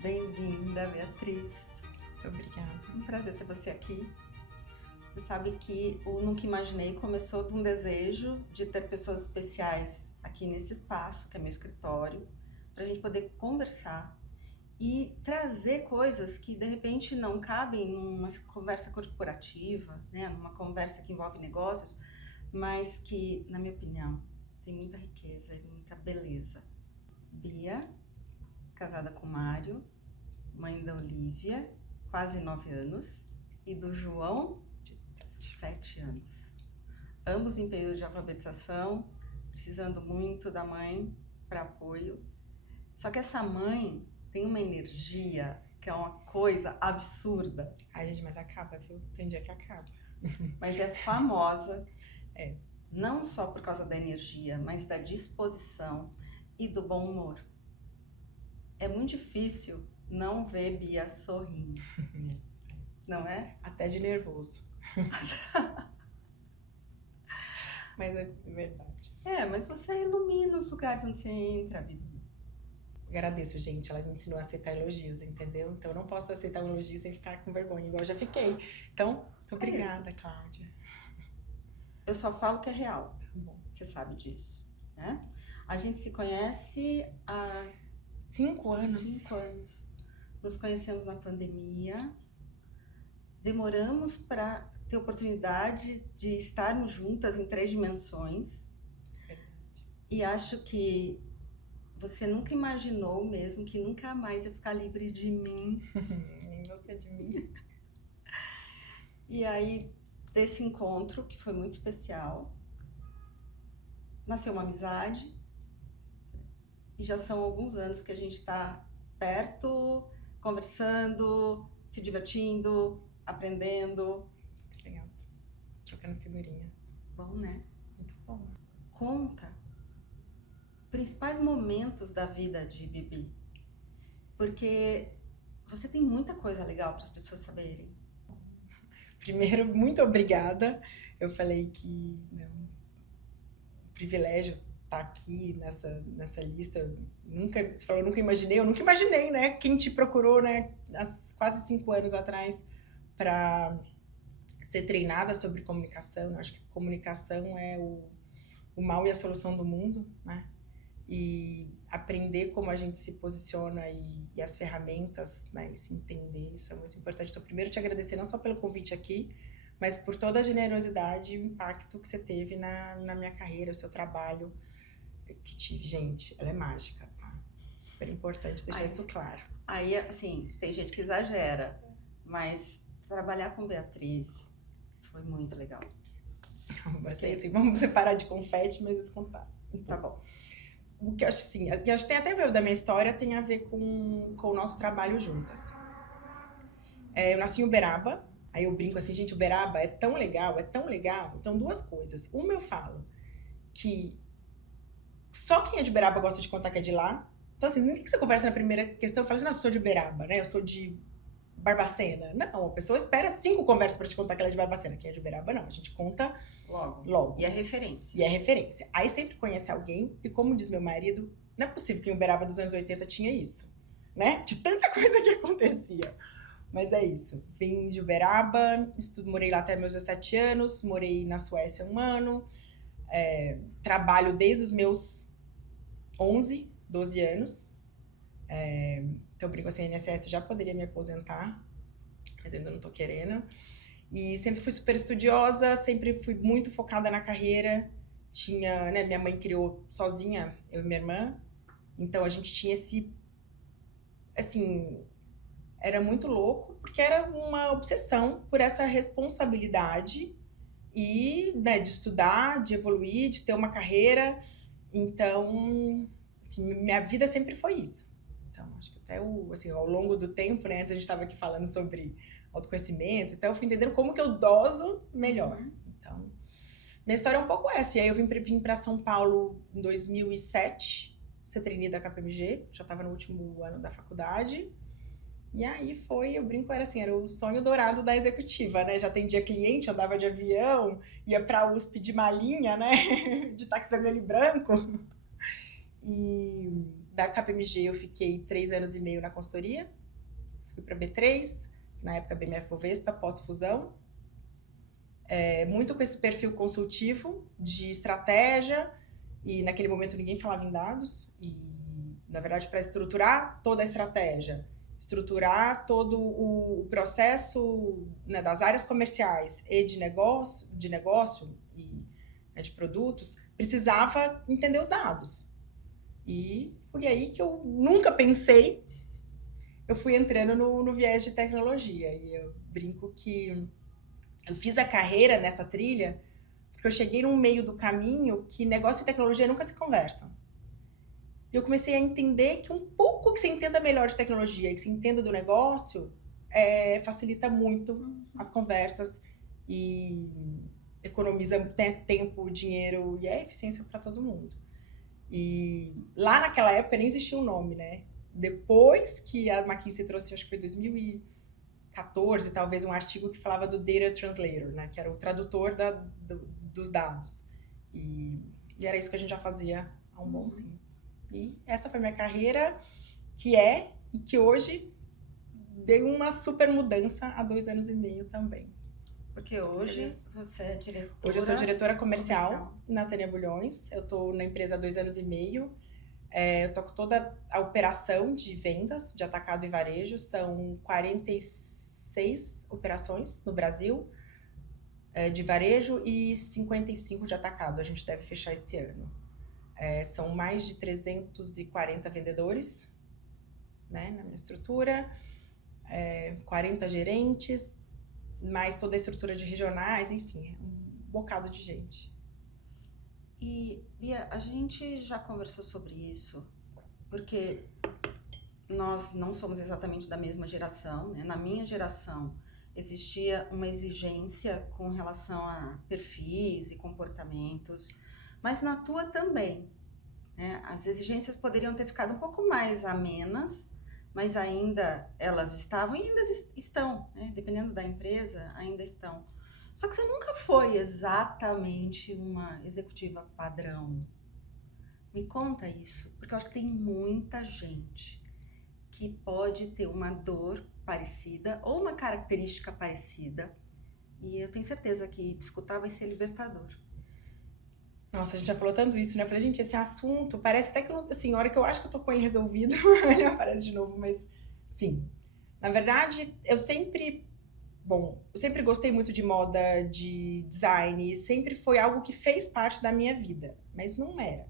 Bem-vinda, Beatriz. Muito obrigada. Um prazer ter você aqui. Você sabe que o Nunca Imaginei começou de um desejo de ter pessoas especiais aqui nesse espaço, que é meu escritório, para a gente poder conversar e trazer coisas que de repente não cabem numa conversa corporativa, né? Numa conversa que envolve negócios, mas que, na minha opinião, tem muita riqueza e muita beleza. Bia, casada com Mário, mãe da Olivia, quase 9 anos, e do João, de 7 anos. Ambos em período de alfabetização, precisando muito da mãe para apoio. Só que essa mãe tem uma energia que é uma coisa absurda. Ai, gente, mas acaba, viu? Tem dia que acaba. Mas é famosa, não só por causa da energia, mas da disposição e do bom humor. É muito difícil não ver Bia sorrindo, não é? Até de nervoso. Mas é verdade. Mas você ilumina os lugares onde você entra, Bibi. Agradeço, gente. Ela me ensinou a aceitar elogios, entendeu? Então eu não posso aceitar um elogio sem ficar com vergonha, igual eu já fiquei. Então, muito obrigada, Cláudia. Eu só falo que é real. Tá bom. Você sabe disso, né? A gente se conhece há 5 anos. 5 anos. Nos conhecemos na pandemia. Demoramos para ter oportunidade de estarmos juntas em 3 dimensões. Verdade. E acho que você nunca imaginou mesmo que nunca mais ia ficar livre de mim. Nem você de mim. E aí, desse encontro, que foi muito especial, nasceu uma amizade. E já são alguns anos que a gente está perto, conversando, se divertindo, aprendendo. Muito legal. Trocando figurinhas. Bom, né? Muito bom. Conta principais momentos da vida de Bibi, porque você tem muita coisa legal para as pessoas saberem. Primeiro, muito obrigada. Eu falei que privilégio estar aqui nessa lista. Você falou, nunca imaginei. Eu nunca imaginei, né? Quem te procurou, né? Há quase 5 anos atrás para ser treinada sobre comunicação. Eu acho que comunicação é o mal e a solução do mundo, né? E aprender como a gente se posiciona e as ferramentas, né, e se entender, isso é muito importante. Então, primeiro, te agradecer não só pelo convite aqui, mas por toda a generosidade e o impacto que você teve na minha carreira, o seu trabalho que tive. Gente, ela é mágica, tá? Super importante deixar isso claro. Aí, assim, tem gente que exagera, mas trabalhar com Beatriz foi muito legal. Assim, vamos separar de confete, mas eu vou contar. Tá bom. O que eu acho assim, que acho que tem até a ver da minha história, tem a ver com o nosso trabalho juntas. Eu nasci em Uberaba, aí eu brinco assim, gente, Uberaba é tão legal. Então, 2 coisas. Uma, eu falo que só quem é de Uberaba gosta de contar que é de lá. Então, assim, nem que você conversa na primeira questão, eu falo assim, não, eu sou de Uberaba, né? Eu sou de Barbacena. Não, a pessoa espera 5 conversas pra te contar que ela é de Barbacena. Quem é de Uberaba, não. A gente conta logo. E é referência. Aí sempre conhece alguém, e como diz meu marido, não é possível que em Uberaba dos anos 80 tinha isso, né? De tanta coisa que acontecia. Mas é isso. Vim de Uberaba, morei lá até meus 17 anos, morei na Suécia 1 ano, trabalho desde os meus 11, 12 anos. Então, eu brinco assim, a INSS já poderia me aposentar, mas eu ainda não tô querendo. E sempre fui super estudiosa, sempre fui muito focada na carreira. Tinha, né, minha mãe criou sozinha, eu e minha irmã. Então, a gente tinha esse... Assim, era muito louco, porque era uma obsessão por essa responsabilidade e, né, de estudar, de evoluir, de ter uma carreira. Então, assim, minha vida sempre foi isso. Então, acho que até assim, ao longo do tempo, né, antes a gente estava aqui falando sobre autoconhecimento, então eu fui entendendo como que eu doso melhor. Então, minha história é um pouco essa. E aí eu vim para São Paulo em 2007, ser trainee da KPMG, já estava no último ano da faculdade. E aí eu brinco, era o sonho dourado da executiva, né? Já atendia cliente, andava de avião, ia pra USP de malinha, né? De táxi vermelho e branco. E Da KPMG eu fiquei 3 anos e meio na consultoria, fui para B3, na época BMF Bovespa, pós-fusão. Muito com esse perfil consultivo de estratégia, e naquele momento ninguém falava em dados, e na verdade para estruturar toda a estratégia, estruturar todo o processo, né, das áreas comerciais e de negócio e, né, de produtos, precisava entender os dados. E foi aí que eu nunca pensei, eu fui entrando no viés de tecnologia. E eu brinco que eu fiz a carreira nessa trilha porque eu cheguei num meio do caminho que negócio e tecnologia nunca se conversam. E eu comecei a entender que um pouco que você entenda melhor de tecnologia e que você entenda do negócio facilita muito as conversas e economiza tempo, dinheiro e é eficiência para todo mundo. E lá naquela época nem existia o nome, né? Depois que a McKinsey trouxe, acho que foi 2014, talvez, um artigo que falava do Data Translator, né? Que era o tradutor dos dados. E era isso que a gente já fazia há um bom tempo. E essa foi minha carreira, e que hoje deu uma super mudança há 2 anos e meio também. Porque hoje você é diretora... Hoje eu sou diretora comercial na Tânia Bulhões. Eu estou na empresa há 2 anos e meio. Eu toco toda a operação de vendas de atacado e varejo. São 46 operações no Brasil de varejo e 55 de atacado. A gente deve fechar esse ano. São mais de 340 vendedores, né, na minha estrutura, 40 gerentes, mais toda a estrutura de regionais, enfim, um bocado de gente. E, Bia, a gente já conversou sobre isso, porque nós não somos exatamente da mesma geração, né? Na minha geração existia uma exigência com relação a perfis e comportamentos, mas na tua também, né? As exigências poderiam ter ficado um pouco mais amenas, mas ainda elas estavam e ainda estão, né? Dependendo da empresa, ainda estão. Só que você nunca foi exatamente uma executiva padrão. Me conta isso, porque eu acho que tem muita gente que pode ter uma dor parecida ou uma característica parecida, e eu tenho certeza que te escutar vai ser libertador. Nossa, a gente já falou tanto isso, né? Eu falei, gente, esse assunto parece até que, assim, a hora que eu acho que eu tô com ele resolvido, ele aparece de novo, mas sim. Na verdade, eu sempre gostei muito de moda, de design, sempre foi algo que fez parte da minha vida, mas não era.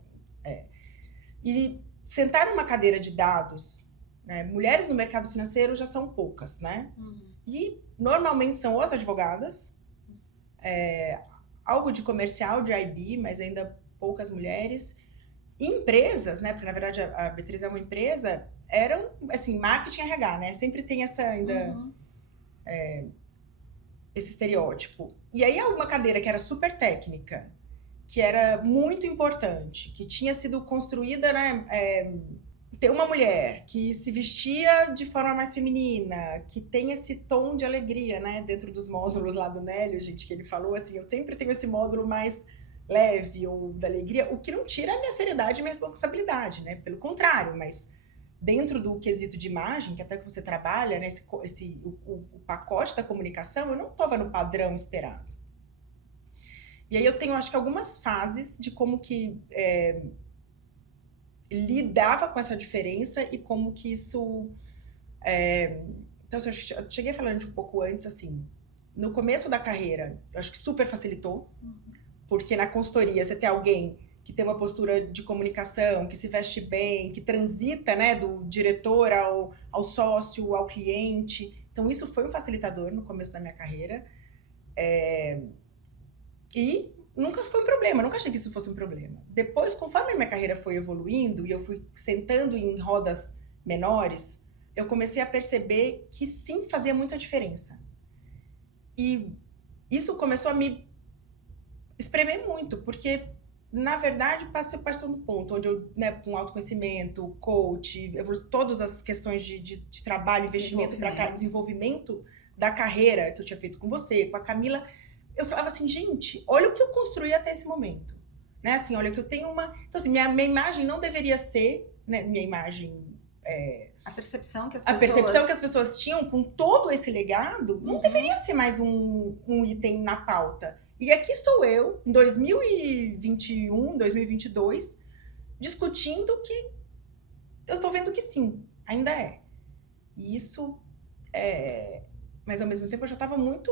E sentar numa cadeira de dados, né? Mulheres no mercado financeiro já são poucas, né? E normalmente são ou as advogadas, algo de comercial, de IB, mas ainda poucas mulheres. E empresas, né? Porque na verdade a B3 é uma empresa, eram, assim, marketing RH, né? Sempre tem essa ainda... esse estereótipo. E aí uma cadeira que era super técnica, que era muito importante, que tinha sido construída, né, ter uma mulher que se vestia de forma mais feminina, que tem esse tom de alegria, né, dentro dos módulos lá do Nélio, gente, que ele falou assim, eu sempre tenho esse módulo mais leve ou da alegria, o que não tira a minha seriedade e minha responsabilidade, né, pelo contrário, mas dentro do quesito de imagem, que até que você trabalha, né, o pacote da comunicação, eu não estava no padrão esperado. E aí eu tenho, acho que, algumas fases de como que lidava com essa diferença e como que isso... Então, assim, eu cheguei falando um pouco antes, assim, no começo da carreira, eu acho que super facilitou, porque na consultoria você tem alguém que tem uma postura de comunicação, que se veste bem, que transita, né, do diretor ao sócio, ao cliente. Então, isso foi um facilitador no começo da minha carreira. E nunca foi um problema, nunca achei que isso fosse um problema. Depois, conforme a minha carreira foi evoluindo e eu fui sentando em rodas menores, eu comecei a perceber que sim, fazia muita diferença. E isso começou a me espremer muito, porque... Na verdade, passei por um ponto onde eu, né, com autoconhecimento, coach, todas as questões de trabalho, investimento para desenvolvimento da carreira que eu tinha feito com você, com a Camila, eu falava assim, gente, olha o que eu construí até esse momento. Né? Assim, olha que eu tenho uma... Então, assim, minha imagem não deveria ser né, minha imagem... A percepção que as A pessoas... percepção que as pessoas tinham com todo esse legado não deveria ser mais um item na pauta. E aqui estou eu, em 2021, 2022, discutindo que eu estou vendo que sim, ainda é. E isso mas ao mesmo tempo eu já estava muito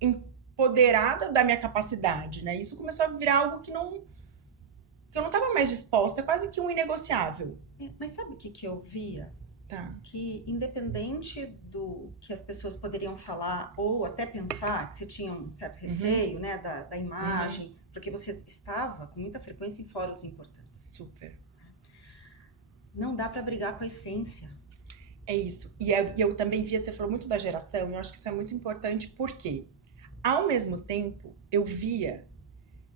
empoderada da minha capacidade, né? Isso começou a virar algo que eu não estava mais disposta, quase que um inegociável. Mas sabe o que eu via? Tá. Que independente do que as pessoas poderiam falar ou até pensar, que você tinha um certo receio, né, da imagem, porque você estava com muita frequência em fóruns importantes. Super. Não dá para brigar com a essência. É isso. E eu também via, você falou muito da geração, e eu acho que isso é muito importante, porque, ao mesmo tempo, eu via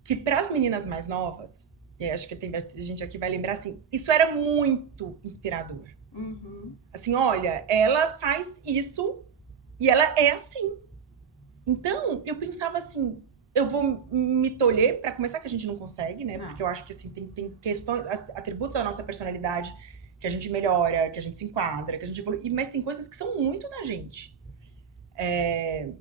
que para as meninas mais novas, e acho que tem gente aqui vai lembrar assim, isso era muito inspirador. Uhum. Assim, olha, ela faz isso e ela é assim. Então, eu pensava assim, eu vou me tolher, para começar que a gente não consegue, né? Não. Porque eu acho que assim, tem questões, atributos da nossa personalidade que a gente melhora, que a gente se enquadra, que a gente evolui, mas tem coisas que são muito da gente.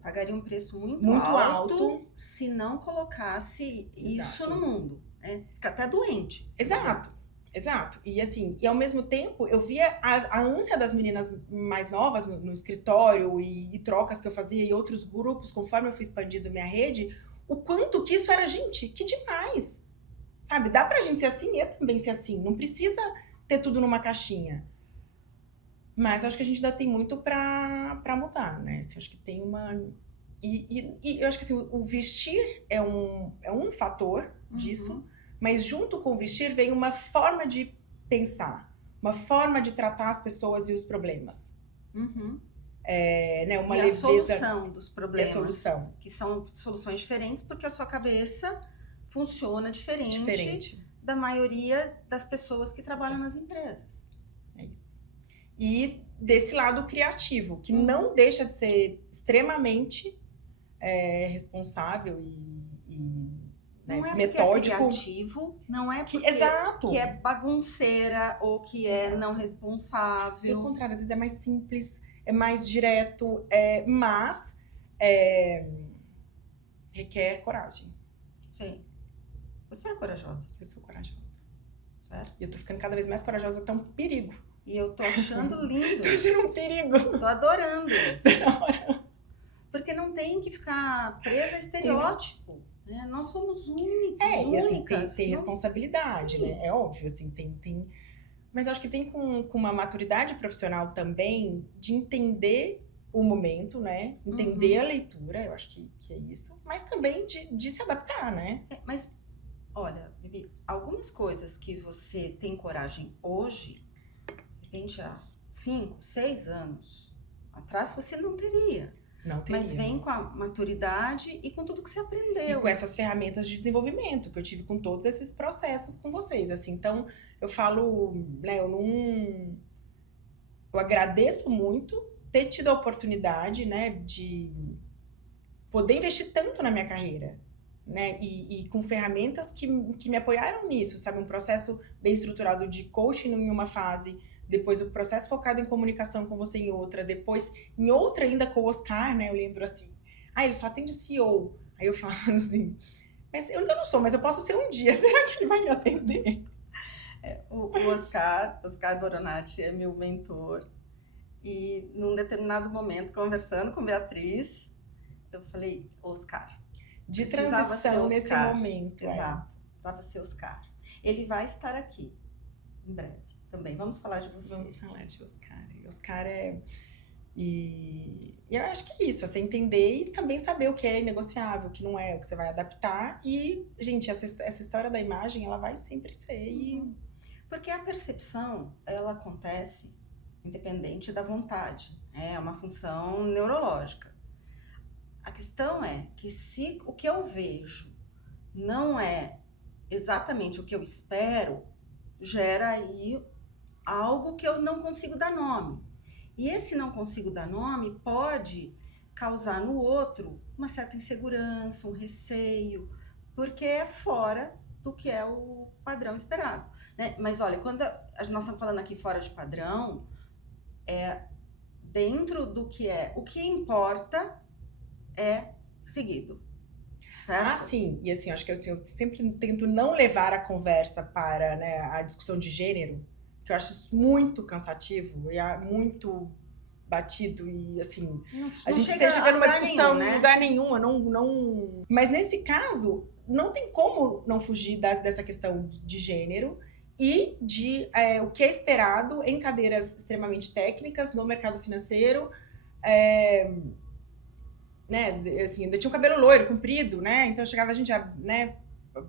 Pagaria um preço muito Muito alto se não colocasse isso no mundo. Fica até doente. Exato. E assim, e ao mesmo tempo, eu via a ânsia das meninas mais novas no escritório e trocas que eu fazia e outros grupos, conforme eu fui expandindo minha rede, o quanto que isso era, gente, que demais. Sabe, dá pra gente ser assim e eu também ser assim. Não precisa ter tudo numa caixinha. Mas eu acho que a gente ainda tem muito pra mudar, né? Assim, eu acho que tem uma... E eu acho que assim, o vestir é um fator disso, mas junto com o vestir vem uma forma de pensar, uma forma de tratar as pessoas e os problemas. Né? Uma e leveza, a solução dos problemas. a solução. Que são soluções diferentes, porque a sua cabeça funciona diferente da maioria das pessoas que trabalham nas empresas. É isso. E desse lado criativo, que não deixa de ser extremamente responsável não é metódico. Porque é criativo, não é porque Exato. que é bagunceira ou que é não responsável. Pelo contrário, às vezes é mais simples, é mais direto, mas requer coragem. Sim. Você é corajosa. Eu sou corajosa. Certo? E eu tô ficando cada vez mais corajosa, que tá um perigo. E eu tô achando lindo. Tô achando um perigo. Tô adorando isso. Porque não tem que ficar presa a estereótipo. Né? Nós somos únicos, e assim, únicas. tem responsabilidade, né? É óbvio, assim, tem... Mas eu acho que vem com uma maturidade profissional também de entender o momento, né? Entender a leitura, eu acho que é isso. Mas também de se adaptar, né? Mas, olha, Bibi, algumas coisas que você tem coragem hoje, de repente há 5, 6 anos atrás, você não teria. Não teria. Mas vem com a maturidade e com tudo que você aprendeu. E com essas ferramentas de desenvolvimento que eu tive com todos esses processos com vocês, assim. Então, eu falo, né, eu agradeço muito ter tido a oportunidade, né, de poder investir tanto na minha carreira, né, e com ferramentas que me apoiaram nisso, sabe, um processo bem estruturado de coaching em uma fase, depois o processo focado em comunicação com você em outra, depois em outra ainda com o Oscar, né, eu lembro assim, ele só atende CEO, aí eu falo assim, mas eu ainda não sou, mas eu posso ser um dia, será que ele vai me atender? O Oscar Boronati é meu mentor, e num determinado momento, conversando com Beatriz, eu falei, Oscar, de transição nesse momento. Exato, precisava ser Oscar. Ele vai estar aqui, em breve. Também, vamos falar de você. Vamos falar de Oscar. Oscar E eu acho que é isso, você entender e também saber o que é negociável, o que não é, o que você vai adaptar. E, gente, essa história da imagem, ela vai sempre ser. Porque a percepção, ela acontece independente da vontade. É uma função neurológica. A questão é que se o que eu vejo não é exatamente o que eu espero, gera aí algo que eu não consigo dar nome. E esse não consigo dar nome pode causar no outro uma certa insegurança, um receio, porque é fora do que é o padrão esperado. né? Mas olha, quando nós estamos falando aqui fora de padrão, dentro do que o que importa é seguido, certo? Ah, sim. E assim, acho que assim, eu sempre tento não levar a conversa para, né, a discussão de gênero, que eu acho isso muito cansativo e muito batido e assim, a Não gente chega chega a numa lugar discussão nenhum, em né? lugar nenhum, eu não... Mas nesse caso, não tem como não fugir dessa questão de gênero e de o que é esperado em cadeiras extremamente técnicas no mercado financeiro, né, assim, ainda tinha um cabelo loiro, comprido, né, então chegava a gente, né,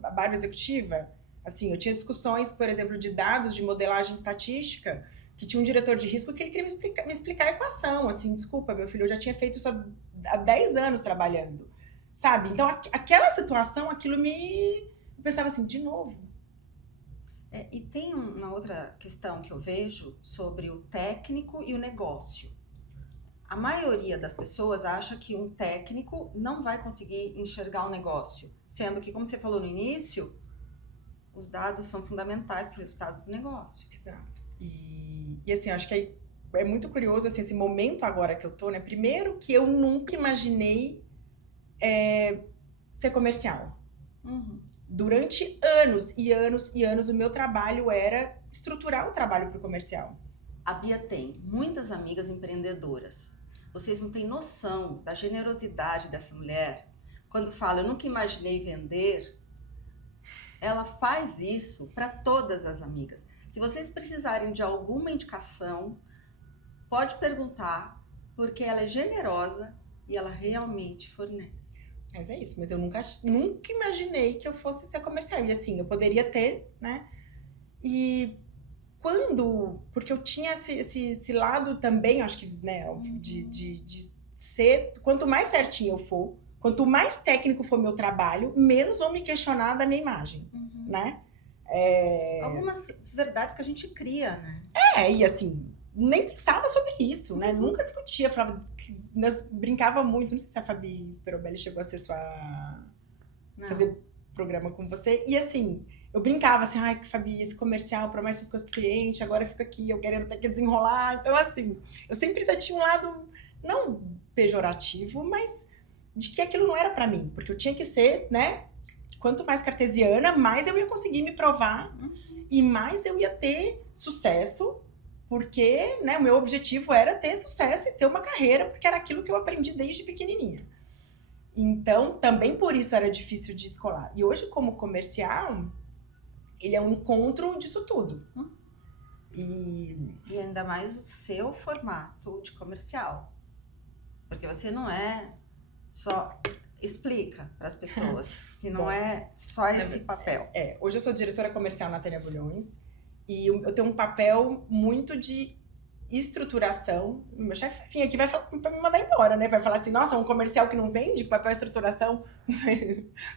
a barba executiva, assim, eu tinha discussões, por exemplo, de dados de modelagem estatística, que tinha um diretor de risco que ele queria me explicar a equação, assim, desculpa, meu filho, eu já tinha feito isso há 10 anos trabalhando, sabe? Então, aquela situação, aquilo eu pensava assim, de novo. E tem uma outra questão que eu vejo sobre o técnico e o negócio. A maioria das pessoas acha que um técnico não vai conseguir enxergar o negócio, sendo que, como você falou no início, os dados são fundamentais para o resultado do negócio. Exato. E assim, eu acho que é muito curioso assim, esse momento agora que eu tô, né? Primeiro que eu nunca imaginei ser comercial. Uhum. Durante anos e anos e anos, o meu trabalho era estruturar o trabalho para o comercial. A Bia tem muitas amigas empreendedoras. Vocês não têm noção da generosidade dessa mulher. Quando fala, eu nunca imaginei vender, ela faz isso para todas as amigas. Se vocês precisarem de alguma indicação, pode perguntar, porque ela é generosa e ela realmente fornece. Mas é isso, mas eu nunca imaginei que eu fosse ser comercial. E assim, eu poderia ter, né? E porque eu tinha esse lado também, acho que, né, de ser, quanto mais certinho eu for, quanto mais técnico for meu trabalho, menos vão me questionar da minha imagem, né? Algumas verdades que a gente cria, né? E assim, nem pensava sobre isso, né? Nunca discutia, falava, brincava muito, não sei se a Fabi Perobelli chegou a ser fazer programa com você, e assim, eu brincava assim, ai, Fabi, esse comercial, promete essas coisas pro cliente, agora eu fico aqui, eu querendo ter que desenrolar, então assim, eu sempre tinha um lado, não pejorativo, mas de que aquilo não era pra mim, porque eu tinha que ser, né, quanto mais cartesiana, mais eu ia conseguir me provar, e mais eu ia ter sucesso, porque, né, o meu objetivo era ter sucesso e ter uma carreira, porque era aquilo que eu aprendi desde pequenininha. Então, também por isso era difícil de escolar. E hoje, como comercial, ele é um encontro disso tudo. E ainda mais o seu formato de comercial. Porque você não é só... Explica para as pessoas que não é só esse papel. Hoje eu sou diretora comercial na Tânia Bulhões. E eu tenho um papel muito de estruturação. O meu chefe vinha aqui vai me mandar embora, né? Vai falar assim, nossa, um comercial que não vende, papel estruturação.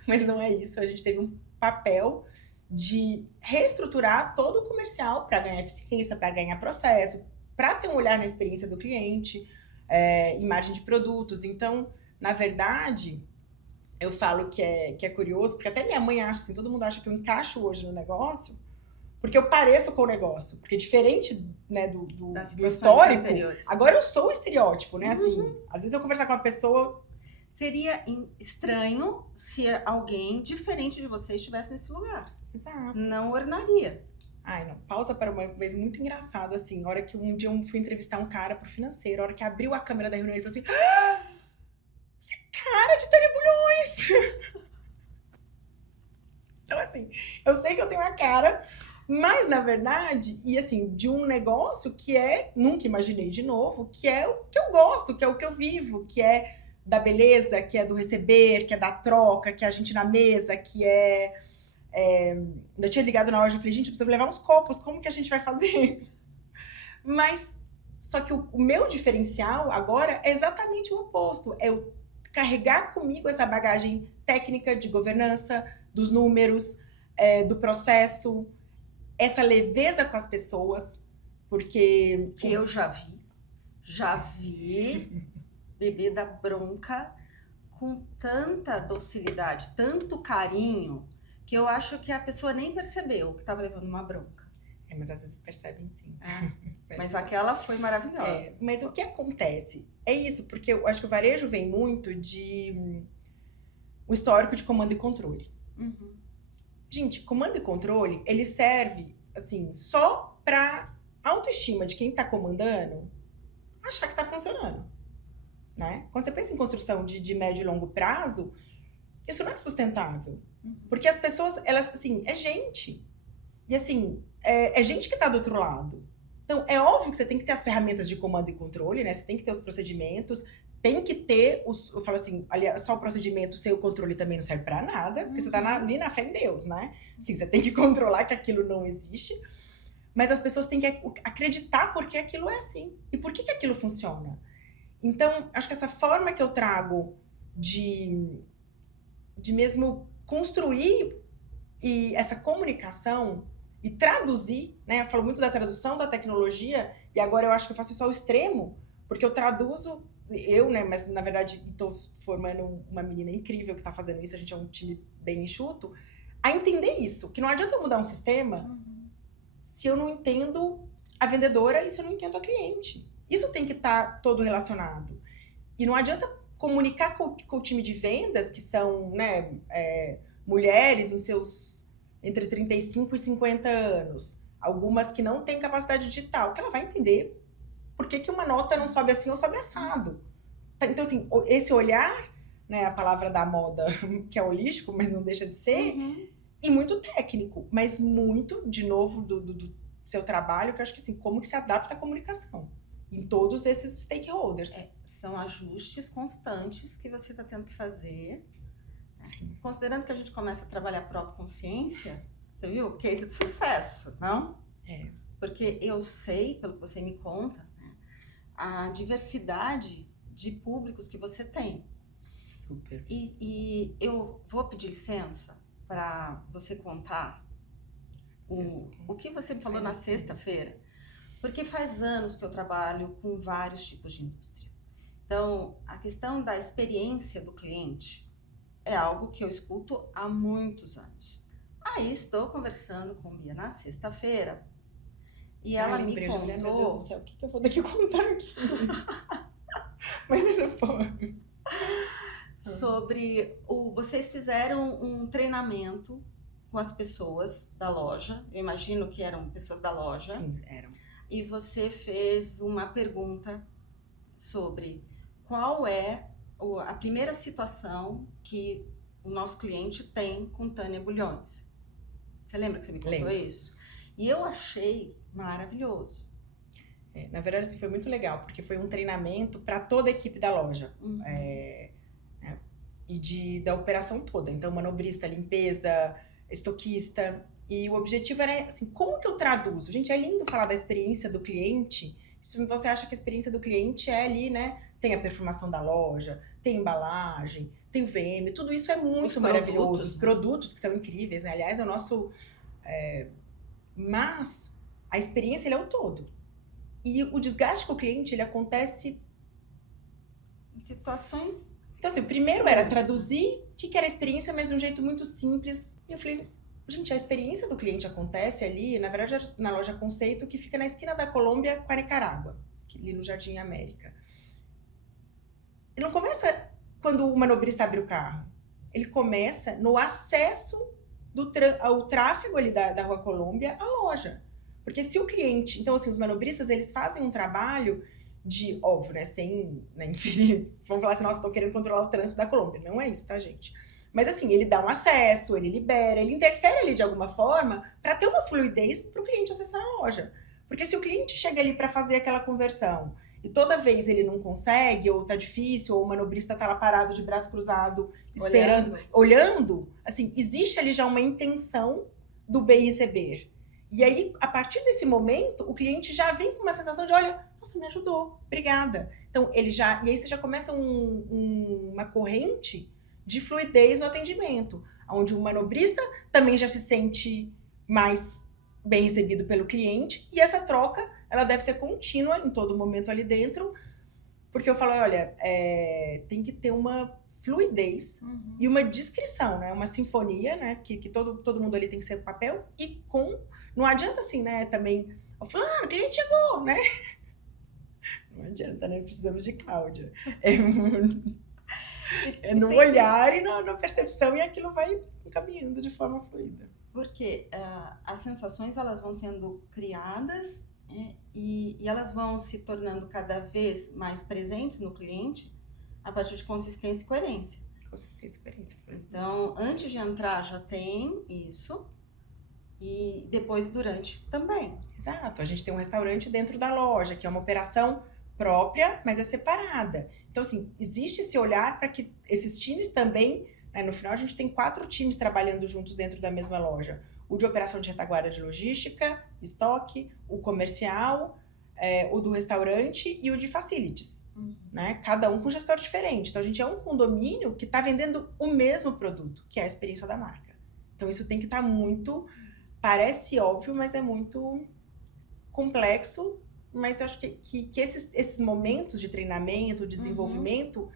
Mas não é isso. A gente teve um papel de reestruturar todo o comercial para ganhar eficiência, para ganhar processo, para ter um olhar na experiência do cliente, em margem de produtos. Então, na verdade, eu falo que é curioso, porque até minha mãe acha assim, todo mundo acha que eu encaixo hoje no negócio, porque eu pareço com o negócio. Porque diferente, né, do histórico, anteriores. Agora eu sou o estereótipo, né? Assim, às vezes eu conversar com uma pessoa... Seria estranho se alguém diferente de você estivesse nesse lugar. Exato. Não ornaria. Ai, não. Pausa para uma vez muito engraçado, assim. A hora que um dia eu fui entrevistar um cara pro financeiro, a hora que abriu a câmera da reunião, ele falou assim... Ah, você é cara de Tânia Bulhões! Então, assim, eu sei que eu tenho uma cara... Mas, na verdade, e assim, de um negócio que nunca imaginei de novo, que é o que eu gosto, que é o que eu vivo, que é da beleza, que é do receber, que é da troca, que é a gente na mesa, que eu tinha ligado na loja e falei, gente, eu preciso levar uns copos, como que a gente vai fazer? Mas, só que o meu diferencial agora é exatamente o oposto, é eu carregar comigo essa bagagem técnica de governança, dos números, do processo, essa leveza com as pessoas, porque... Que eu já vi bebê da bronca com tanta docilidade, tanto carinho, que eu acho que a pessoa nem percebeu que estava levando uma bronca. Mas às vezes percebem sim. Mas aquela foi maravilhosa. Mas o que acontece? É isso, porque eu acho que o varejo vem muito de o histórico de comando e controle. Uhum. Gente, comando e controle, ele serve, assim, só pra autoestima de quem tá comandando achar que tá funcionando, né? Quando você pensa em construção de médio e longo prazo, isso não é sustentável. Porque as pessoas, elas, assim, é gente. E, assim, é gente que tá do outro lado. Então, é óbvio que você tem que ter as ferramentas de comando e controle, né? Você tem que ter os procedimentos, tem que ter os... Eu falo assim, aliás, só o procedimento sem o controle também não serve pra nada, porque você tá ali na fé em Deus, né? Assim, você tem que controlar que aquilo não existe, mas as pessoas têm que acreditar porque aquilo é assim. E por que aquilo funciona. Então, acho que essa forma que eu trago de mesmo construir e essa comunicação e traduzir, né? Eu falo muito da tradução da tecnologia e agora eu acho que eu faço isso ao extremo, porque eu traduzo, né? Mas na verdade estou formando uma menina incrível que está fazendo isso, a gente é um time bem enxuto, a entender isso, que não adianta eu mudar um sistema se eu não entendo a vendedora e se eu não entendo a cliente. Isso tem que estar todo relacionado. E não adianta comunicar com o time de vendas, que são, né, mulheres em seus entre 35 e 50 anos, algumas que não têm capacidade digital, que ela vai entender por que uma nota não sobe assim ou sobe assado. Então, assim, esse olhar, né, a palavra da moda, que é holístico, mas não deixa de ser, e muito técnico, mas muito, de novo, do seu trabalho, que eu acho que, assim, como que se adapta a comunicação em todos esses stakeholders. São ajustes constantes que você está tendo que fazer. Sim. Considerando que a gente começa a trabalhar por autoconsciência, você viu? Case de sucesso, não? Porque eu sei, pelo que você me conta, né, a diversidade de públicos que você tem. Super. E eu vou pedir licença para você contar o que você me falou na sexta-feira, porque faz anos que eu trabalho com vários tipos de indústria. Então, a questão da experiência do cliente é algo que eu escuto há muitos anos. Aí estou conversando com Bia na sexta-feira e ela me contou... Falei, meu Deus do céu, o que eu vou ter que contar aqui? Mas isso foi... Sobre vocês fizeram um treinamento com as pessoas da loja. Eu imagino que eram pessoas da loja. Sim, eram. E você fez uma pergunta sobre qual é a primeira situação que o nosso cliente tem com Tânia Bulhões. Você lembra que você me contou isso? E eu achei maravilhoso. Na verdade, assim, foi muito legal, porque foi um treinamento para toda a equipe da loja. E da operação toda. Então, manobrista, limpeza, estoquista. E o objetivo era, assim, como que eu traduzo? Gente, é lindo falar da experiência do cliente. Se você acha que a experiência do cliente é ali, né? Tem a perfumação da loja, tem embalagem, tem o VM, tudo isso é muito maravilhoso. Os produtos que são incríveis, né? Aliás, é o nosso... Mas a experiência, ele é o todo. E o desgaste com o cliente, ele acontece... em situações... Então, assim, o primeiro era traduzir o que era a experiência, mas de um jeito muito simples. E eu falei... Gente, a experiência do cliente acontece ali, na verdade, na loja Conceito, que fica na esquina da Colômbia com a Nicarágua, ali no Jardim América. Ele não começa quando o manobrista abre o carro. Ele começa no acesso ao tráfego ali da Rua Colômbia à loja. Porque se o cliente... Então, assim, os manobristas, eles fazem um trabalho de, óbvio, né, sem inferir... Vamos falar assim, nossa, estão querendo controlar o trânsito da Colômbia. Não é isso, tá, gente? Mas assim, ele dá um acesso, ele libera, ele interfere ali de alguma forma para ter uma fluidez para o cliente acessar a loja. Porque se o cliente chega ali para fazer aquela conversão e toda vez ele não consegue, ou tá difícil, ou o manobrista tá lá parado de braço cruzado, esperando, olhando, assim, existe ali já uma intenção do bem receber. E aí, a partir desse momento, o cliente já vem com uma sensação de, olha, nossa, me ajudou, obrigada. Então, e aí você já começa uma corrente de fluidez no atendimento, onde o manobrista também já se sente mais bem recebido pelo cliente, e essa troca, ela deve ser contínua em todo momento ali dentro, porque eu falo, olha, tem que ter uma fluidez e uma descrição, né? Uma sinfonia, né? Que todo mundo ali tem que ser papel, e com Não adianta assim, né, também, fulano, o cliente chegou, né? Não adianta, né? Precisamos de Cláudia. É no olhar e na percepção, e aquilo vai caminhando de forma fluida. Porque as sensações, elas vão sendo criadas, e elas vão se tornando cada vez mais presentes no cliente a partir de consistência e coerência. Consistência e coerência. Então, antes de entrar já tem isso, e depois durante também. Exato. A gente tem um restaurante dentro da loja, que é uma operação própria, mas é separada. Então, assim, existe esse olhar para que esses times também, né, no final a gente tem 4 times trabalhando juntos dentro da mesma loja. O de operação de retaguarda de logística, estoque, o comercial, o do restaurante e o de facilities. Né? Cada um com gestor diferente. Então, a gente é um condomínio que está vendendo o mesmo produto, que é a experiência da marca. Então, isso tem que estar muito... Parece óbvio, mas é muito complexo. Mas eu acho que esses momentos de treinamento, de desenvolvimento,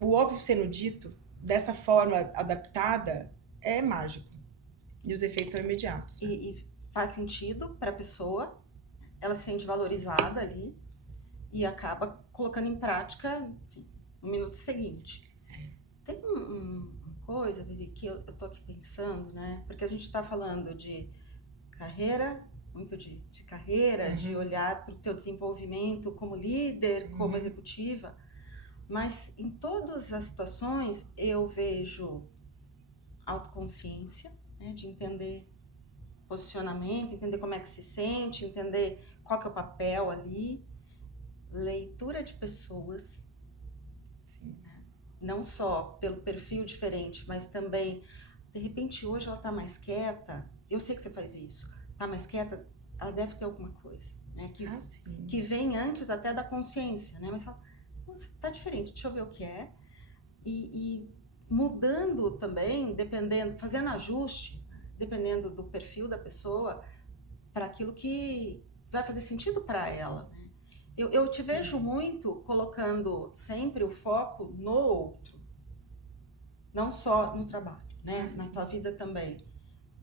o óbvio sendo dito, dessa forma adaptada, é mágico. E os efeitos são imediatos. E faz sentido para a pessoa, ela se sente valorizada ali e acaba colocando em prática, assim, no minuto seguinte. Tem uma coisa, Vivi, que eu tô aqui pensando, né? Porque a gente tá falando de carreira, muito de carreira, de olhar para o teu desenvolvimento como líder, como executiva, mas em todas as situações eu vejo autoconsciência, né, de entender posicionamento, entender como é que se sente, entender qual que é o papel ali, leitura de pessoas, né? Não só pelo perfil diferente, mas também, de repente hoje ela tá mais quieta, eu sei que você faz isso, tá mais quieta, ela deve ter alguma coisa, né, que vem antes até da consciência, né, mas ela, nossa, tá diferente, deixa eu ver o que é, e mudando também, dependendo, fazendo ajuste, dependendo do perfil da pessoa, para aquilo que vai fazer sentido para ela. Né? Eu te vejo muito colocando sempre o foco no outro, não só no trabalho, né? Na tua vida também.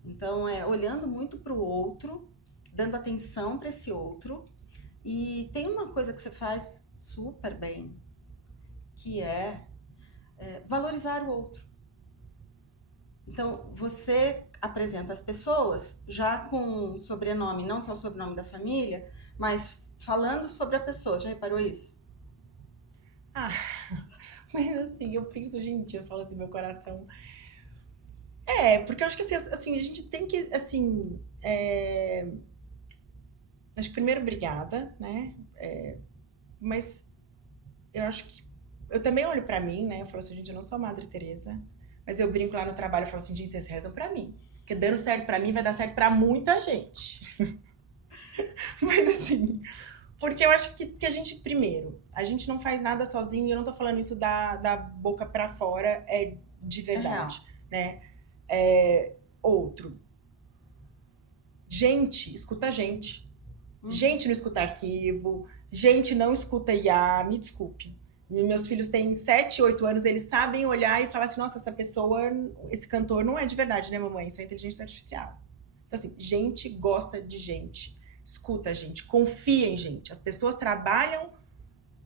Então, olhando muito para o outro, dando atenção para esse outro. E tem uma coisa que você faz super bem, que é valorizar o outro. Então, você apresenta as pessoas já com sobrenome, não que é o sobrenome da família, mas falando sobre a pessoa. Já reparou isso? Mas assim, eu penso, gente, eu falo assim, meu coração... porque eu acho que assim, a gente tem que, assim... Acho que primeiro, obrigada, né? Mas eu acho que... Eu também olho pra mim, né? Eu falo assim, gente, eu não sou a Madre Teresa, mas eu brinco lá no trabalho e falo assim, gente, vocês rezam pra mim. Porque dando certo pra mim vai dar certo pra muita gente. Mas assim... Porque eu acho que a gente, primeiro, a gente não faz nada sozinho, e eu não tô falando isso da boca pra fora, de verdade, né? Outro. Gente, escuta gente. Gente não escuta arquivo, gente não escuta IA, me desculpe. Meus filhos têm 7, 8 anos, eles sabem olhar e falar assim, nossa, essa pessoa, esse cantor não é de verdade, né, mamãe? Isso é inteligência artificial. Então, assim, gente gosta de gente. Escuta a gente, confia em gente. As pessoas trabalham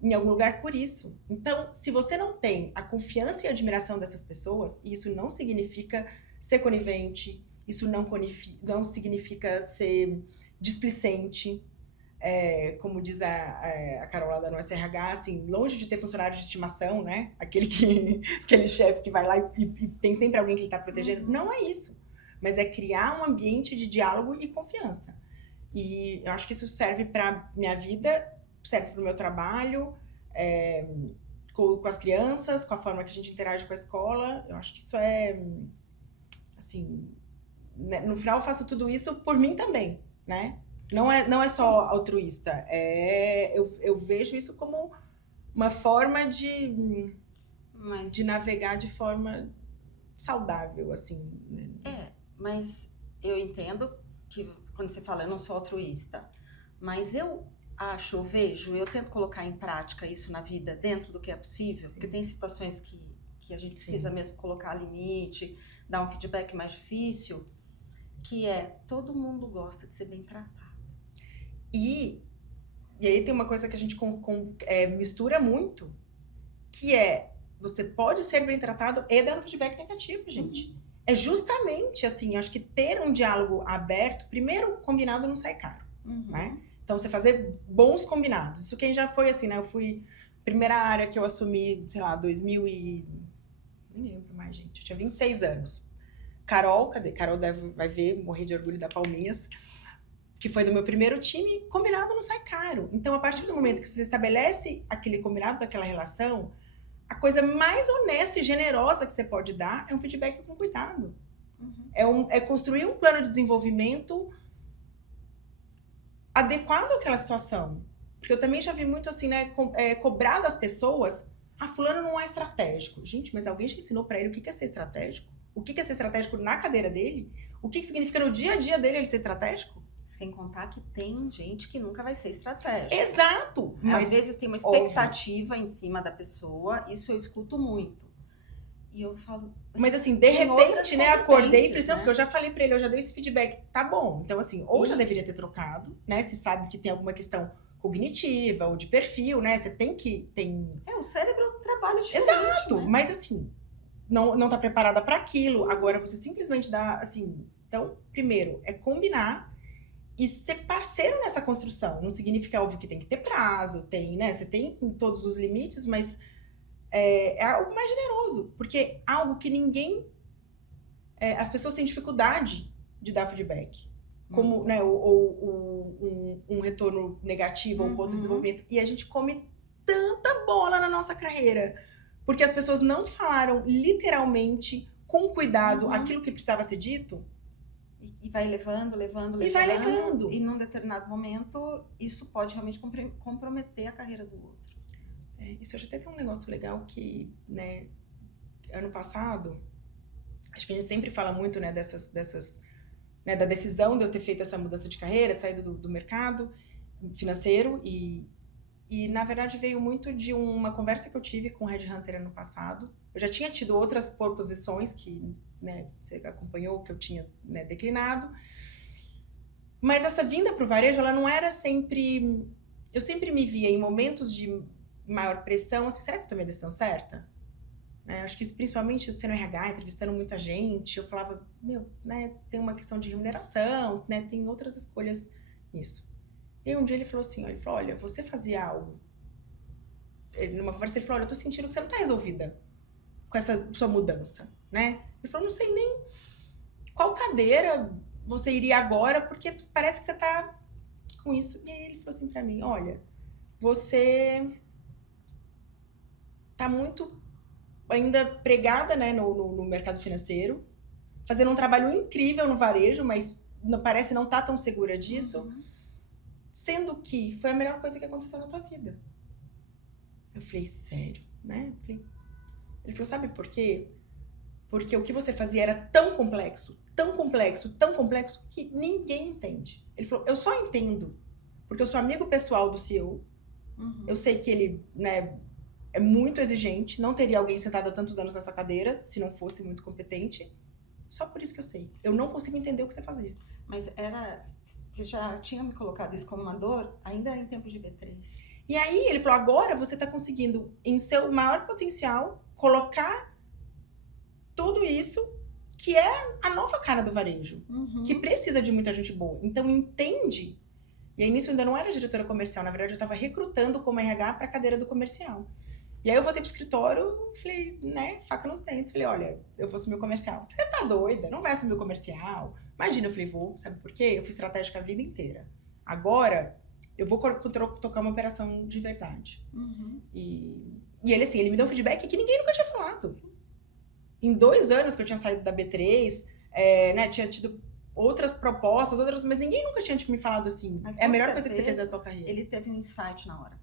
em algum lugar por isso. Então, se você não tem a confiança e a admiração dessas pessoas, e isso não significa ser conivente, isso não significa ser displicente, como diz a Carol lá da nossa RH, assim, longe de ter funcionário de estimação, né? Aquele chefe que vai lá e tem sempre alguém que ele está protegendo. Não é isso. Mas é criar um ambiente de diálogo e confiança. E eu acho que isso serve para minha vida, serve para o meu trabalho, com as crianças, com a forma que a gente interage com a escola. Eu acho que isso assim, né? No final eu faço tudo isso por mim também, né? Não é só altruísta, eu vejo isso como uma forma de navegar de forma saudável, assim. Né? Mas eu entendo que quando você fala, eu não sou altruísta, mas eu vejo, eu tento colocar em prática isso na vida dentro do que é possível, porque tem situações que a gente precisa mesmo colocar limite, dar um feedback mais difícil, que é todo mundo gosta de ser bem tratado. E aí tem uma coisa que a gente mistura muito, que é, você pode ser bem tratado e dar um feedback negativo, gente. É justamente assim, acho que ter um diálogo aberto, primeiro, combinado não sai caro, né? Então, você fazer bons combinados. Isso quem já foi assim, né? Eu fui... Primeira área que eu assumi, sei lá, 2000 e... Nem lembro mais, gente. Eu tinha 26 anos. Carol, cadê? Carol vai ver, morrer de orgulho da Palminhas, que foi do meu primeiro time, combinado não sai caro. Então, a partir do momento que você estabelece aquele combinado daquela relação, a coisa mais honesta e generosa que você pode dar é um feedback com cuidado. É construir um plano de desenvolvimento adequado àquela situação. Porque eu também já vi muito assim, né, cobrar das pessoas, fulano não é estratégico. Gente, mas alguém já ensinou pra ele o que é ser estratégico? O que é ser estratégico na cadeira dele? O que significa no dia a dia dele ele ser estratégico? Sem contar que tem gente que nunca vai ser estratégica. Exato! Mas, às vezes tem uma expectativa óbvio. Em cima da pessoa, isso eu escuto muito. E eu falo... Mas assim, de repente, né, acordei e falei assim, não, porque eu já falei pra ele, eu já dei esse feedback, tá bom. Então assim, ou já deveria ter trocado, né, se sabe que tem alguma questão cognitiva ou de perfil, né, você tem que... o cérebro trabalha diferente. Exato, né? Mas assim, não tá preparada para aquilo. Agora você simplesmente dá, assim... Então, primeiro, é combinar e ser parceiro nessa construção. Não significa, óbvio, que tem que ter prazo, né? Você tem todos os limites, mas é algo mais generoso. Porque algo que ninguém... as pessoas têm dificuldade de dar feedback. Como, né, um retorno negativo ou um ponto de desenvolvimento. E a gente come tanta bola na nossa carreira. Porque as pessoas não falaram literalmente, com cuidado, aquilo que precisava ser dito. E vai levando. E vai levando. E num determinado momento, isso pode realmente comprometer a carreira do outro. Isso eu já até tem um negócio legal que, né, ano passado, acho que a gente sempre fala muito, né, dessas né, da decisão de eu ter feito essa mudança de carreira, de sair do mercado financeiro e, na verdade, veio muito de uma conversa que eu tive com o Headhunter ano passado. Eu já tinha tido outras proposições que, né, você acompanhou, que eu tinha, né, declinado. Mas essa vinda para o varejo, ela não era sempre... Eu sempre me via em momentos de maior pressão, assim, será que eu tomei a decisão certa? Acho que principalmente sendo RH, entrevistando muita gente, eu falava, né, tem uma questão de remuneração, né, tem outras escolhas nisso. E aí um dia ele falou assim, olha, você fazia algo. Numa conversa ele falou, olha, eu tô sentindo que você não tá resolvida com essa sua mudança, né? Ele falou, não sei nem qual cadeira você iria agora, porque parece que você tá com isso. E aí ele falou assim pra mim, olha, você tá muito ainda pregada, né, no mercado financeiro, fazendo um trabalho incrível no varejo, mas parece não estar tão segura disso, sendo que foi a melhor coisa que aconteceu na tua vida. Eu falei, sério, né? Ele falou, sabe por quê? Porque o que você fazia era tão complexo, que ninguém entende. Ele falou, eu só entendo porque eu sou amigo pessoal do CEO, eu sei que ele, né, é muito exigente, não teria alguém sentado há tantos anos nessa cadeira se não fosse muito competente. Só por isso que eu sei. Eu não consigo entender o que você fazia. Mas você já tinha me colocado isso como uma dor, ainda em tempo de B3. E aí ele falou, agora você está conseguindo, em seu maior potencial, colocar tudo isso que é a nova cara do varejo, que precisa de muita gente boa. Então entende. E aí nisso eu ainda não era diretora comercial, na verdade eu estava recrutando como RH para a cadeira do comercial. E aí eu voltei pro escritório, falei, né, faca nos dentes, falei, olha, eu vou assumir o comercial. Você tá doida? Não vai assumir o comercial? Imagina, eu falei, vou, sabe por quê? Eu fui estratégica a vida inteira. Agora, eu vou tocar uma operação de verdade. E ele, assim, ele me deu um feedback que ninguém nunca tinha falado. Em 2 anos que eu tinha saído da B3, né, tinha tido outras propostas, mas ninguém nunca tinha me falado assim, mas é a melhor coisa que você fez na sua carreira. Ele teve um insight na hora.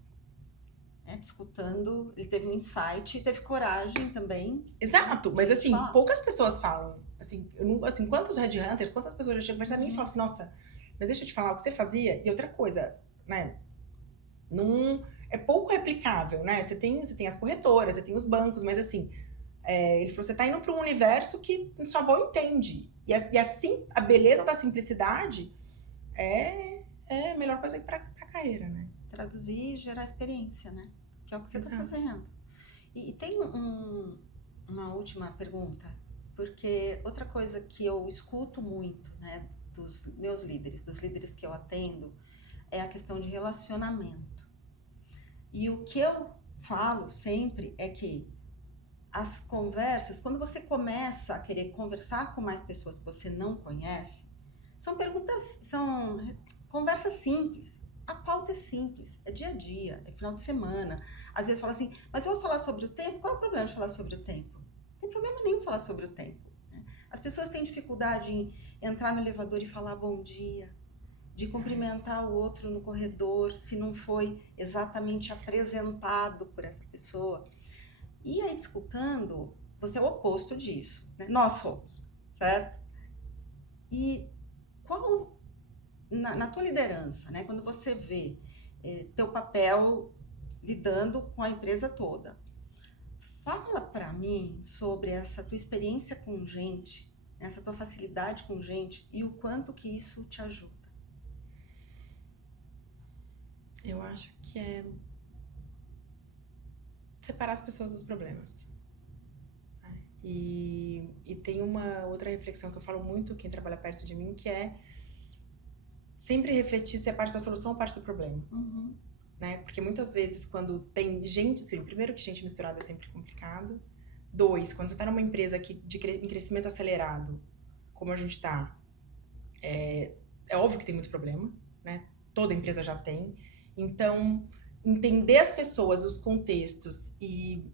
Escutando, ele teve um insight e teve coragem também. Exato, mas assim, poucas pessoas falam. Assim, quantos headhunters, quantas pessoas já chegam conversando e falam assim, nossa, mas deixa eu te falar o que você fazia. E outra coisa, né, não, é pouco replicável, né? Você tem as corretoras, você tem os bancos, mas assim, Ele falou, você tá indo para um universo que sua avó entende. E assim, a beleza da simplicidade é a melhor coisa para carreira, né? Traduzir e gerar experiência, né? Que é o que você está Exato. fazendo. E tem uma última pergunta, porque outra coisa que eu escuto muito, né, dos meus líderes, dos líderes que eu atendo, é a questão de relacionamento. E o que eu falo sempre é que as conversas, quando você começa a querer conversar com mais pessoas que você não conhece, são conversas simples. A pauta é simples, é dia a dia, é final de semana. Às vezes fala assim, mas eu vou falar sobre o tempo? Qual é o problema de falar sobre o tempo? Não tem problema nenhum falar sobre o tempo, né? As pessoas têm dificuldade em entrar no elevador e falar bom dia, de cumprimentar o outro no corredor, se não foi exatamente apresentado por essa pessoa. E aí, escutando, você é o oposto disso, né? Nós somos, certo? E qual, na tua liderança, né? Quando você vê teu papel lidando com a empresa toda, fala para mim sobre essa tua experiência com gente, essa tua facilidade com gente e o quanto que isso te ajuda. Eu acho que é separar as pessoas dos problemas. E tem uma outra reflexão que eu falo muito, quem trabalha perto de mim, que é sempre refletir se é parte da solução ou parte do problema. Uhum. Né? Porque muitas vezes, quando tem gente, primeiro que gente misturada é sempre complicado. 2, quando você está numa empresa em crescimento acelerado, como a gente está, é óbvio que tem muito problema, né? Toda empresa já tem. Então, entender as pessoas, os contextos e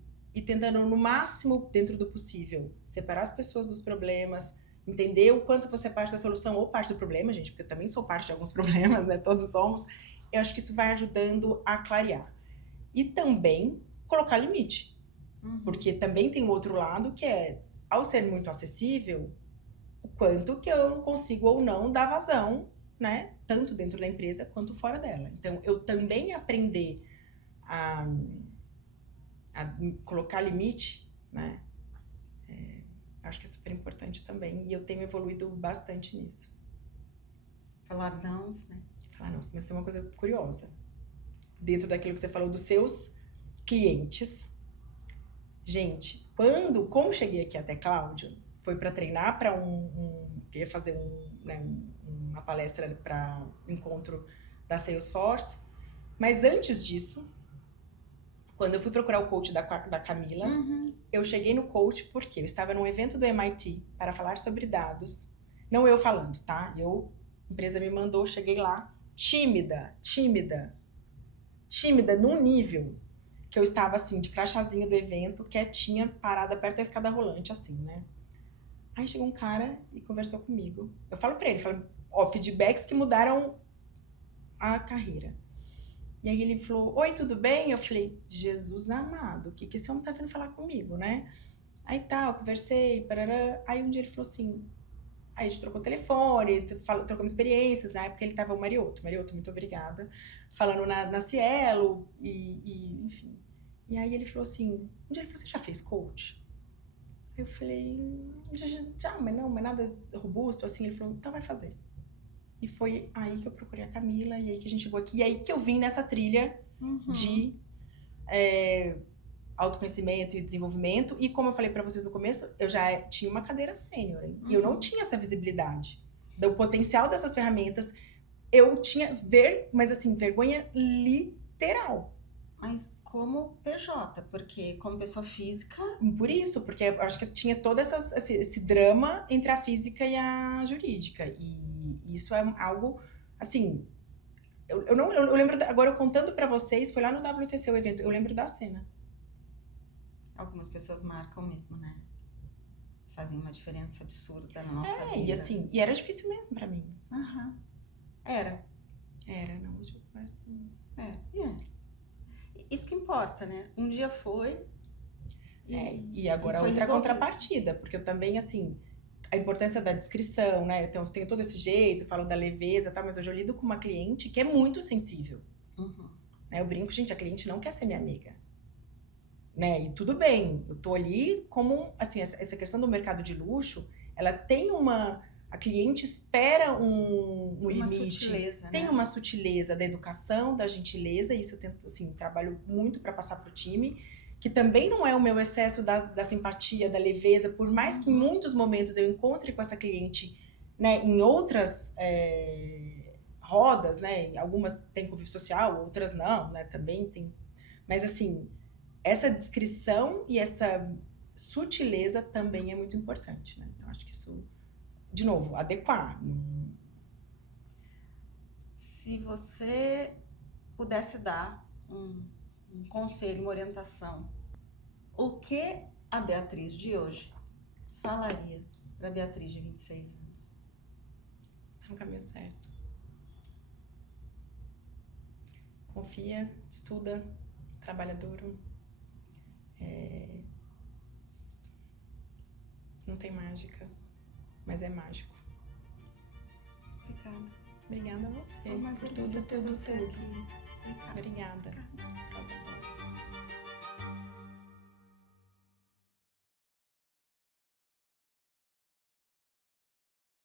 tentando, no máximo, dentro do possível, separar as pessoas dos problemas, entender o quanto você é parte da solução ou parte do problema, gente, porque eu também sou parte de alguns problemas, né? Todos somos. Eu acho que isso vai ajudando a clarear. E também colocar limite. Uhum. Porque também tem o outro lado, que é, ao ser muito acessível, o quanto que eu consigo ou não dar vazão, né? Tanto dentro da empresa quanto fora dela. Então, eu também aprender a colocar limite, né? Acho que é super importante também. E eu tenho evoluído bastante nisso. Falar não, né? Falar, nossa, mas tem uma coisa curiosa. Dentro daquilo que você falou dos seus clientes. Gente, como cheguei aqui até Cláudio, foi para treinar para ia fazer uma palestra para encontro da Salesforce. Mas antes disso, quando eu fui procurar o coach da Camila, eu cheguei no coach porque eu estava num evento do MIT para falar sobre dados. Não eu falando, tá? A empresa me mandou, cheguei lá, tímida, num nível que eu estava assim, de crachazinho do evento, quietinha, parada perto da escada rolante, assim, né? Aí chegou um cara e conversou comigo. Eu falo pra ele, feedbacks que mudaram a carreira. E aí ele falou, oi, tudo bem? Eu falei, Jesus amado, o que esse homem tá vindo falar comigo, né? Aí eu conversei, parará. Aí um dia ele falou assim, aí a gente trocou telefone, trocamos experiências, na época ele tava o Marioto, muito obrigada, falando na Cielo, enfim. E aí ele falou assim, um dia ele falou, você já fez coach? Eu falei, já, mas não, mas nada robusto, assim. Ele falou, então vai fazer. E foi aí que eu procurei a Camila, e aí que a gente chegou aqui, e aí que eu vim nessa trilha de autoconhecimento e desenvolvimento. E como eu falei pra vocês no começo, eu já tinha uma cadeira sênior, hein? E eu não tinha essa visibilidade do potencial dessas ferramentas. Eu tinha mas assim, vergonha literal. Mas como PJ, porque como pessoa física... Por isso, porque eu acho que tinha todo esse drama entre a física e a jurídica. E isso é algo, assim... Eu lembro, agora eu contando pra vocês, foi lá no WTC o evento, eu lembro da cena. Algumas pessoas marcam mesmo, né? Fazem uma diferença absurda na nossa vida. E assim, e era difícil mesmo pra mim. Era, não, hoje eu converso. Isso que importa, né? Um dia foi. E agora outra contrapartida, porque eu também, assim, a importância da descrição, né? Então, eu tenho todo esse jeito, falo da leveza e tal, mas hoje eu lido com uma cliente que é muito sensível. Né? Eu brinco, gente, a cliente não quer ser minha amiga. né? E tudo bem, eu tô ali como, assim, essa questão do mercado de luxo, ela tem uma... A cliente espera um Uma limite, sutileza, tem né? uma sutileza da educação, da gentileza, e isso eu tento, assim, trabalho muito para passar pro time, que também não é o meu excesso da simpatia, da leveza, por mais que em muitos momentos eu encontre com essa cliente, né, em outras rodas, né, algumas têm convívio social, outras não, né, também tem, mas assim, essa descrição e essa sutileza também é muito importante, né, então acho que isso, de novo, adequar. Se você pudesse dar um conselho, uma orientação, o que a Beatriz de hoje falaria para a Beatriz de 26 anos? Está no caminho certo. Confia, estuda, trabalha duro. Não tem mágica, mas é mágico. Obrigada. Obrigada a você Foi uma por delícia ter você aqui. Obrigada.